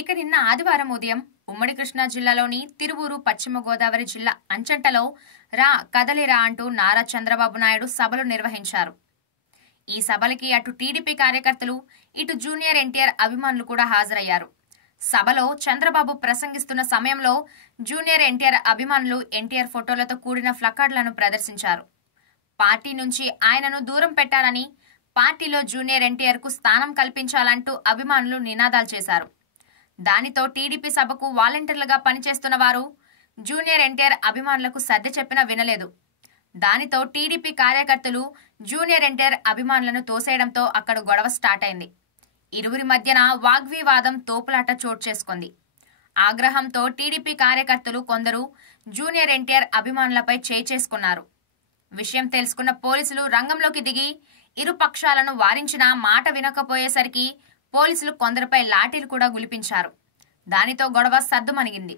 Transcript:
ఇక నిన్న ఆదివారం ఉదయం ఉమ్మడి కృష్ణా జిల్లాలోని తిరువూరు పశ్చిమ గోదావరి జిల్లా అంచంటలో రా కదలిరా అంటూ నారా చంద్రబాబు నాయుడు సభలు నిర్వహించారు. ఈ సభలకి అటు టీడీపీ కార్యకర్తలు, ఇటు జూనియర్ ఎన్టీఆర్ అభిమానులు కూడా హాజరయ్యారు. సభలో చంద్రబాబు ప్రసంగిస్తున్న సమయంలో జూనియర్ ఎన్టీఆర్ అభిమానులు ఎన్టీఆర్ ఫోటోలతో కూడిన ప్లకార్డులను ప్రదర్శించారు. పార్టీ నుంచి ఆయనను దూరం పెట్టాలని, పార్టీలో జూనియర్ ఎన్టీఆర్ కు స్థానం కల్పించాలంటూ అభిమానులు నినాదాలు చేశారు. దానితో టీడీపీ సభకు వాలంటీర్లుగా పనిచేస్తున్న వారు జూనియర్ ఎన్టీఆర్ అభిమానులకు సర్ది చెప్పినా వినలేదు. దానితో టీడీపీ కార్యకర్తలు జూనియర్ ఎన్టీఆర్ అభిమానులను తోసేయడంతో అక్కడ గొడవ స్టార్ట్ అయింది. ఇరువురి మధ్యన వాగ్వివాదం, తోపులాట చోటు చేసుకుంది. ఆగ్రహంతో టీడీపీ కార్యకర్తలు కొందరు జూనియర్ ఎన్టీఆర్ అభిమానులపై చేసుకున్నారు. విషయం తెలుసుకున్న పోలీసులు రంగంలోకి దిగి ఇరు పక్షాలను వారించినా మాట వినకపోయేసరికి పోలీసులు కొందరిపై లాఠీలు కూడా గులిపించారు. దానితో గొడవ సద్దుమణిగింది.